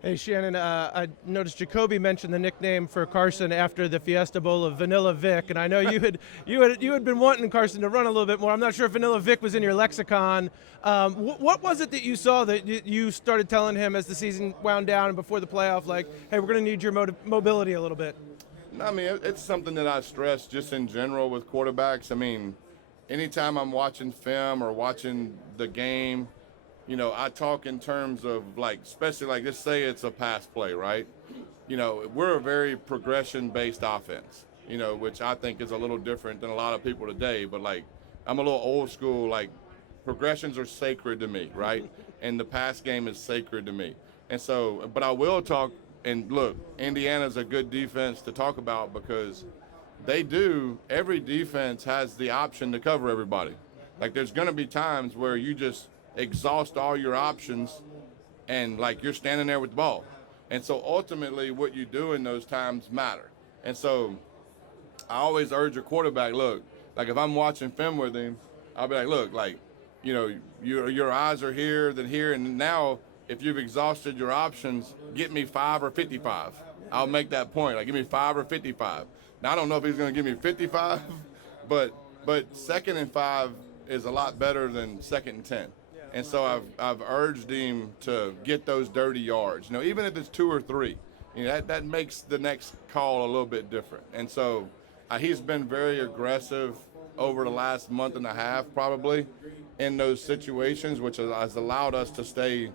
Hey Shannon, I noticed Jacoby mentioned the nickname for Carson after the Fiesta Bowl of Vanilla Vic, and I know you had been wanting Carson to run a little bit more. I'm not sure if Vanilla Vic was in your lexicon. What was it that you saw that you started telling him as the season wound down and before the playoff, like, hey, we're going to need your mobility a little bit? I mean, it's something that I stress just in general with quarterbacks. I mean, anytime I'm watching film or watching the game, you know, I talk in terms of, like, especially like, let's say it's a pass play, right? You know, we're a very progression-based offense, you know, which I think is a little different than a lot of people today. But, like, I'm a little old school. Like, progressions are sacred to me, right? And the pass game is sacred to me. And so, but I will talk, and look, Indiana's a good defense to talk about because every defense has the option to cover everybody. Like, there's going to be times where you just exhaust all your options and, like, you're standing there with the ball. And so ultimately what you do in those times matter. And so I always urge a quarterback, look, like if I'm watching film with him, I'll be like, look, like, you know, your eyes are here, then here, and now if you've exhausted your options, get me 5 or 55. I'll make that point. Like, give me 5 or 55. Now, I don't know if he's going to give me 55, but 2nd and 5 is a lot better than 2nd and 10. And so I've urged him to get those dirty yards. You know, even if it's 2 or 3, you know, that makes the next call a little bit different. And so he's been very aggressive over the last month and a half probably in those situations, which has allowed us to stay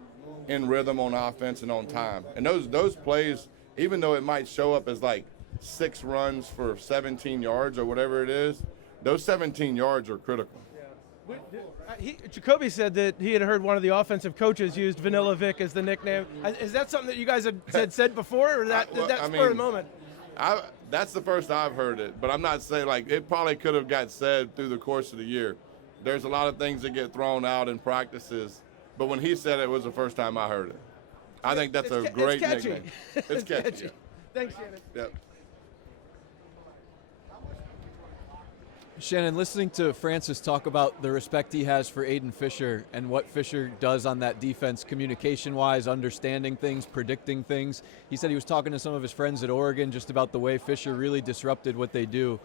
in rhythm on offense and on time. And those plays, even though it might show up as like 6 runs for 17 yards or whatever it is, those 17 yards are critical. Jacoby said that he had heard one of the offensive coaches used Vanilla Vic as the nickname. Is that something that you guys had said before, or that's spur of the moment? That's the first I've heard it, but I'm not saying, like, it probably could have got said through the course of the year. There's a lot of things that get thrown out in practices, but when he said it was the first time I heard it. I think that's a great nickname. It's catchy. Thanks, Shannon. Yep. Shannon, listening to Francis talk about the respect he has for Aiden Fisher and what Fisher does on that defense communication-wise, understanding things, predicting things. He said he was talking to some of his friends at Oregon just about the way Fisher really disrupted what they do.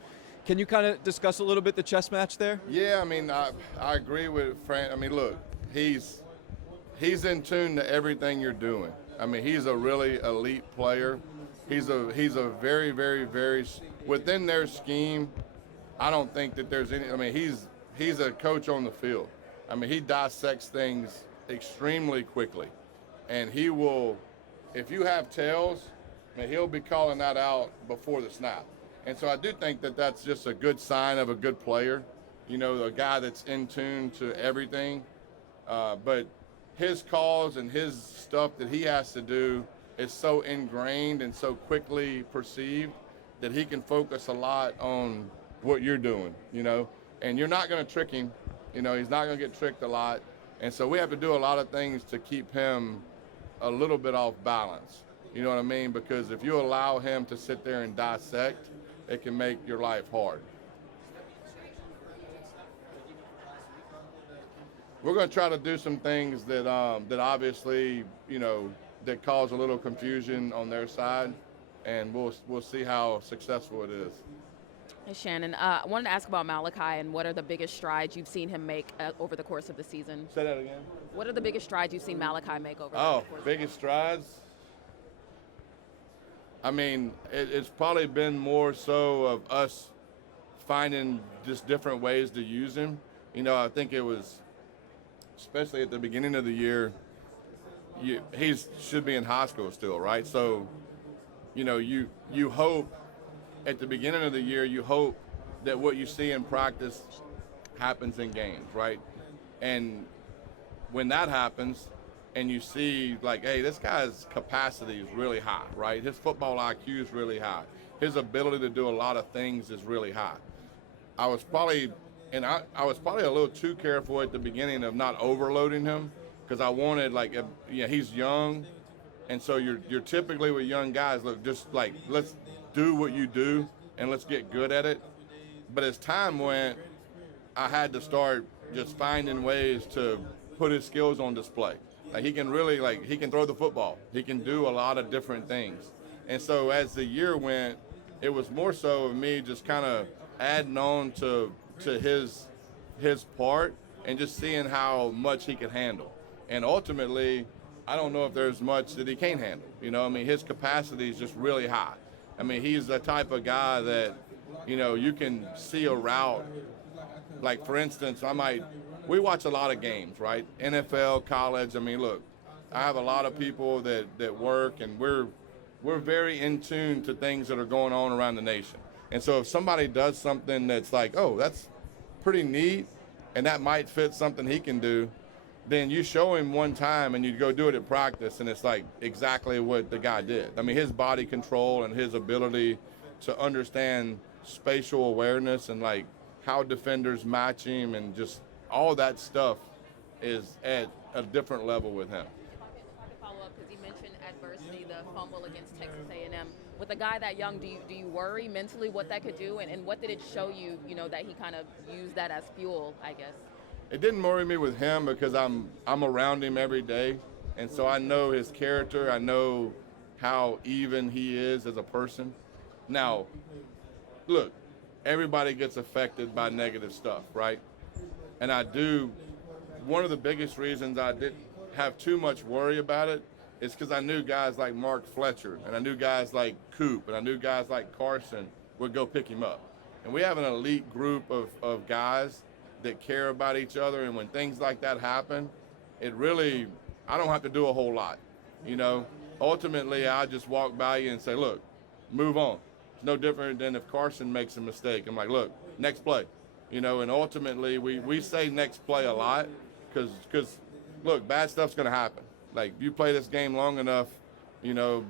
Can you kind of discuss a little bit the chess match there? Yeah, I mean, I agree with Fran. I mean, look, he's in tune to everything you're doing. I mean, he's a really elite player. He's a very, very, very, within their scheme, I don't think that there's any. I mean, he's a coach on the field. I mean, he dissects things extremely quickly, and he will, if you have tails, I mean, he'll be calling that out before the snap. And so I do think that that's just a good sign of a good player, you know, a guy that's in tune to everything. But his calls and his stuff that he has to do is so ingrained and so quickly perceived that he can focus a lot on what you're doing, you know, and you're not going to trick him. You know, he's not going to get tricked a lot. And so we have to do a lot of things to keep him a little bit off balance. You know what I mean? Because if you allow him to sit there and dissect, it can make your life hard. We're going to try to do some things that that obviously, you know, that cause a little confusion on their side, and we'll see how successful it is. Hey, Shannon, I wanted to ask about Malachi and what are the biggest strides you've seen him make over the course of the season? Say that again. What are the biggest strides you've seen Malachi make over the course of the biggest strides? I mean, it's probably been more so of us finding just different ways to use him. You know, I think it was, especially at the beginning of the year, he should be in high school still, right? So, you know, you hope at the beginning of the year, you hope that what you see in practice happens in games, right? And when that happens and you see, like, hey, this guy's capacity is really high, right? His football IQ is really high. His ability to do a lot of things is really high. I was probably a little too careful at the beginning of not overloading him because I wanted, like, he's young. And so you're typically with young guys, look, just like, let's do what you do and let's get good at it. But as time went, I had to start just finding ways to put his skills on display. Like he can really, like, he can throw the football. He can do a lot of different things. And so as the year went, it was more so of me just kind of adding on to his part and just seeing how much he could handle. And ultimately, I don't know if there's much that he can't handle. You know, I mean, his capacity is just really high. I mean, he's the type of guy that, you know, you can see a route. Like, for instance, we watch a lot of games, right? NFL, college. I mean, look, I have a lot of people that work, and we're very in tune to things that are going on around the nation. And so if somebody does something that's like, oh, that's pretty neat, and that might fit something he can do, then you show him one time and you go do it at practice, and it's like exactly what the guy did. I mean, his body control and his ability to understand spatial awareness and like how defenders match him and just all that stuff is at a different level with him. If I could follow up, because you mentioned adversity, the fumble against Texas A&M. With a guy that young, do you worry mentally what that could do, and what did it show you, you know, that he kind of used that as fuel, I guess? It didn't worry me with him because I'm around him every day, and so I know his character. I know how even he is as a person. Now, look, everybody gets affected by negative stuff, right? And I do. One of the biggest reasons I didn't have too much worry about it is because I knew guys like Mark Fletcher, and I knew guys like Coop, and I knew guys like Carson would go pick him up. And we have an elite group of guys that care about each other, and when things like that happen, it really, I don't have to do a whole lot, you know. Ultimately, I just walk by you and say, look, move on. It's no different than if Carson makes a mistake. I'm like, look, next play, you know. And ultimately, we say next play a lot because look, bad stuff's going to happen. Like, you play this game long enough, you know,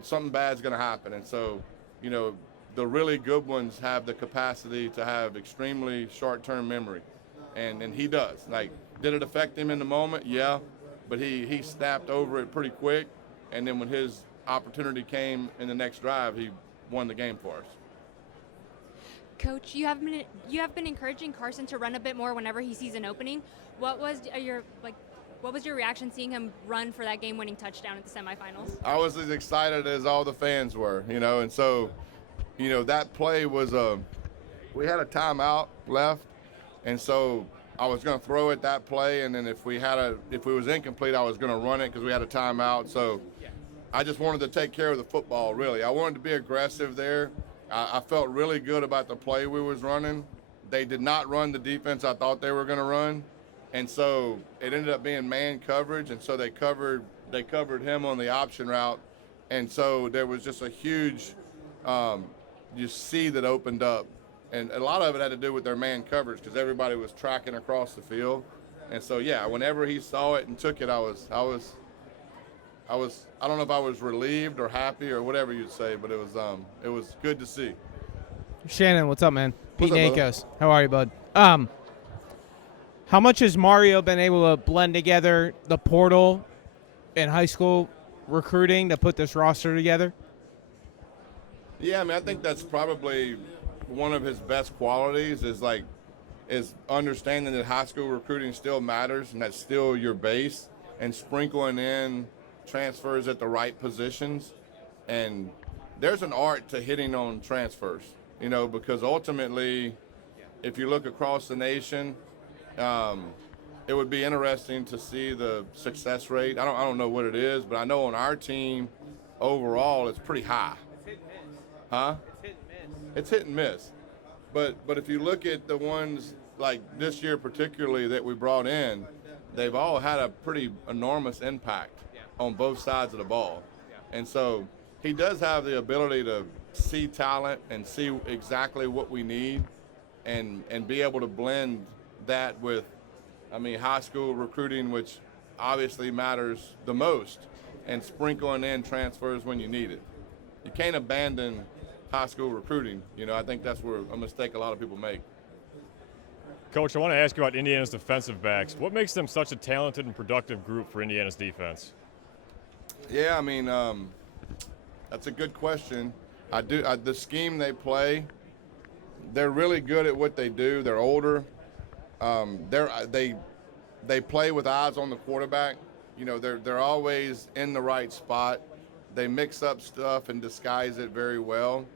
something bad's going to happen. And so, you know, the really good ones have the capacity to have extremely short-term memory, and he does. Like, did it affect him in the moment? Yeah, but he snapped over it pretty quick, and then when his opportunity came in the next drive, he won the game for us. Coach, you have been encouraging Carson to run a bit more whenever he sees an opening. What was your reaction seeing him run for that game-winning touchdown at the semifinals? I was as excited as all the fans were, you know, and so, you know, that play was we had a timeout left, and so I was going to throw it that play, and then if it was incomplete, I was going to run it because we had a timeout. So I just wanted to take care of the football, really. I wanted to be aggressive there. I felt really good about the play we was running. They did not run the defense I thought they were going to run, and so it ended up being man coverage, and so they covered him on the option route, and so there was just a huge you see that opened up, and a lot of it had to do with their man coverage because everybody was tracking across the field, and so yeah, whenever he saw it and took it, I don't know if I was relieved or happy or whatever you'd say, but it was good to see. Shannon, what's up, man? Pete What's up, Nakos. How are you, bud? How much has Mario been able to blend together the portal and high school recruiting to put this roster together? Yeah, I mean, I think that's probably one of his best qualities is understanding that high school recruiting still matters and that's still your base, and sprinkling in transfers at the right positions. And there's an art to hitting on transfers, you know, because ultimately, if you look across the nation, it would be interesting to see the success rate. I don't know what it is, but I know on our team overall it's pretty high. Huh? It's hit and miss. But if you look at the ones like this year particularly that we brought in, they've all had a pretty enormous impact on both sides of the ball. And so he does have the ability to see talent and see exactly what we need and be able to blend that with, I mean, high school recruiting, which obviously matters the most, and sprinkling in transfers when you need it. You can't abandon high school recruiting. You know, I think that's where a mistake a lot of people make. Coach, I want to ask you about Indiana's defensive backs. What makes them such a talented and productive group for Indiana's defense? Yeah, I mean, that's a good question. The scheme they play, they're really good at what they do. They're older. They play with eyes on the quarterback, you know, they're always in the right spot. They mix up stuff and disguise it very well,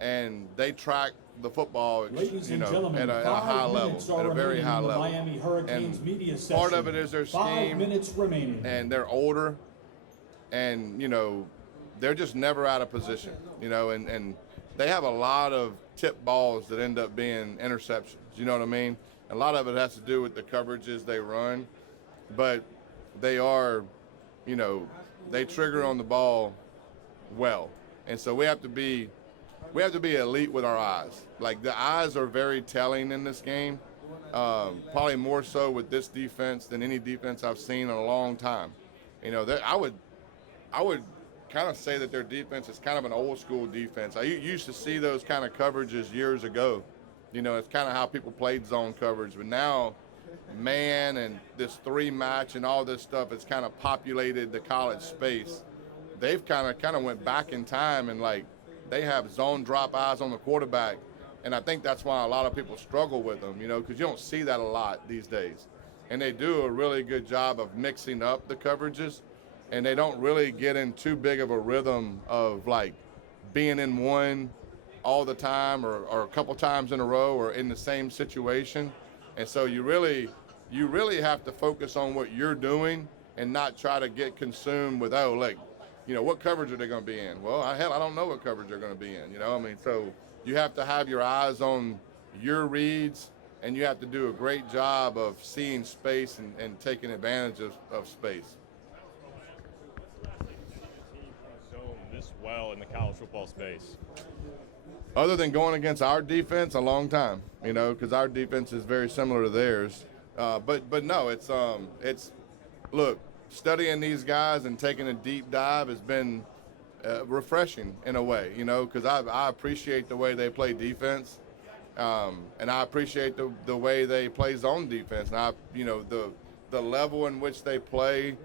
and they track the football, Ladies you and know, gentlemen, at a high 5 level, minutes are at a very remaining high in the level. Miami Hurricanes media And session. part of it is their 5 scheme, minutes remaining. and they're older, and you know, they're just never out of position, you know, and they have a lot of tip balls that end up being interceptions. You know what I mean? A lot of it has to do with the coverages they run, but they are, you know, they trigger on the ball well, and so we have to be elite with our eyes. Like, the eyes are very telling in this game, probably more so with this defense than any defense I've seen in a long time. You know, I would kind of say that their defense is kind of an old school defense. I used to see those kind of coverages years ago. You know, it's kind of how people played zone coverage, but now man and this 3 match and all this stuff has kind of populated the college space. They've kind of went back in time, and like, they have zone drop eyes on the quarterback, and I think that's why a lot of people struggle with them, you know, because you don't see that a lot these days. And they do a really good job of mixing up the coverages, and they don't really get in too big of a rhythm of like being in one all the time or a couple times in a row or in the same situation. And so you really have to focus on what you're doing and not try to get consumed with, oh, like, you know, what coverage are they going to be in? Well, I don't know what coverage they're going to be in, you know? I mean, so you have to have your eyes on your reads, and you have to do a great job of seeing space and taking advantage of space. This well in the college football space? Other than going against our defense, a long time, you know, because our defense is very similar to theirs. But no, it's look, studying these guys and taking a deep dive has been refreshing in a way, you know, because I appreciate the way they play defense, and I appreciate the way they play zone defense. And you know, the level in which they play,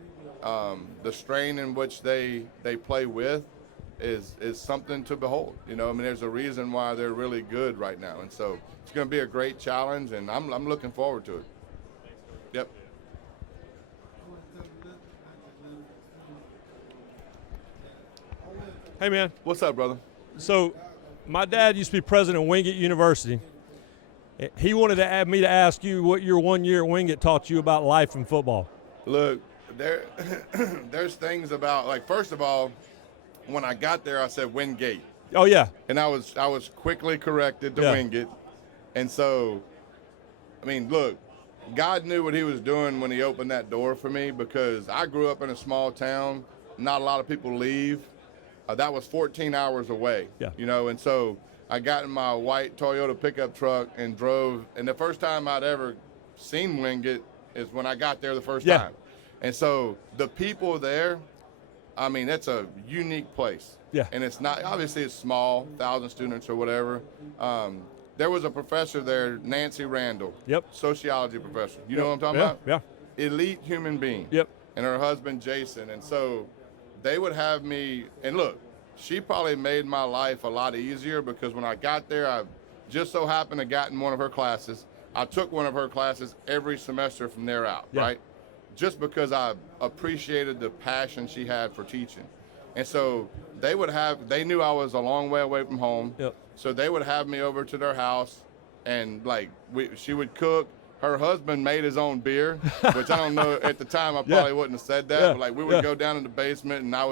the strain in which they play with is something to behold. You know, I mean, there's a reason why they're really good right now, and so it's going to be a great challenge, and I'm looking forward to it. Yep. Hey, man. What's up, brother? So, my dad used to be president of Wingate University. He wanted me to ask you what your 1 year at Wingate taught you about life and football. Look, there's things about, like, first of all, when I got there, I said Wingate. Oh, yeah. And I was quickly corrected to Wingate. And so, I mean, look, God knew what he was doing when he opened that door for me, because I grew up in a small town. Not a lot of people leave. That was 14 hours away, you know, and so I got in my white Toyota pickup truck and drove, and the first time I'd ever seen Wingate is when I got there the first time. And so the people there, I mean, it's a unique place. Yeah. And it's not, obviously it's small, 1,000 students or whatever. There was a professor there, Nancy Randall. Yep. Sociology professor. You know what I'm talking about? Yeah. Elite human being. Yep. And her husband, Jason. And so they would have me, and look, she probably made my life a lot easier, because when I got there, I just so happened to got in one of her classes. I took one of her classes every semester from there out, right? Just because I appreciated the passion she had for teaching. And so they knew I was a long way away from home. So they would have me over to their house, and like she would cook. Her husband made his own beer, which I don't know, at the time I probably wouldn't have said that, but like we would go down in the basement, and I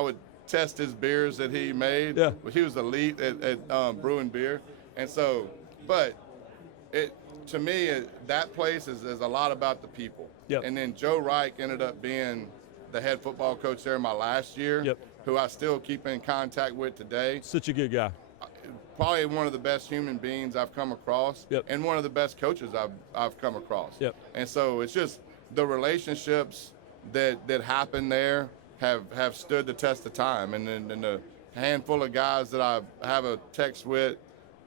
would test his beers that he made. He was elite at brewing beer. And so, but to me, that place is a lot about the people. And then Joe Reich ended up being the head football coach there my last year, who I still keep in contact with today. Such a good guy. Probably one of the best human beings I've come across, and one of the best coaches I've come across. And so it's just the relationships that happen there have stood the test of time. And the handful of guys that I have a text with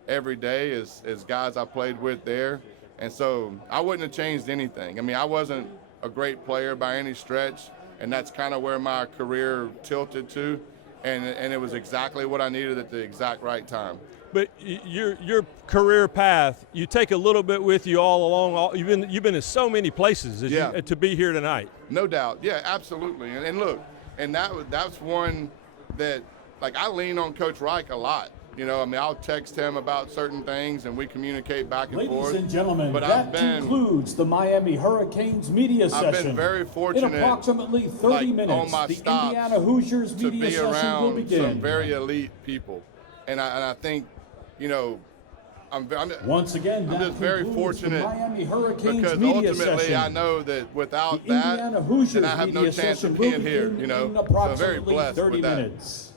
every day is guys I played with there. And so I wouldn't have changed anything. I mean, I wasn't a great player by any stretch, and that's kind of where my career tilted to. And it was exactly what I needed at the exact right time. but your career path, you take a little bit with you all along. You've been in so many places to be here tonight. No doubt. Yeah, absolutely. And look, and that's one that, like, I lean on Coach Reich a lot. You know, I mean, I'll text him about certain things, and we communicate back and forth. Ladies and gentlemen, but that concludes the Miami Hurricanes media session. I've been very fortunate. In approximately 30 minutes, on my the stops Indiana Hoosiers to media be session will around begin. some very elite people, and I think, you know, Once again, I'm that just very concludes the fortunate Miami Hurricanes because media ultimately session. I know that without The Indiana that, Hoosiers then I have no media chance session of will being here. begin You know, in so I'm very approximately blessed 30 with that. minutes.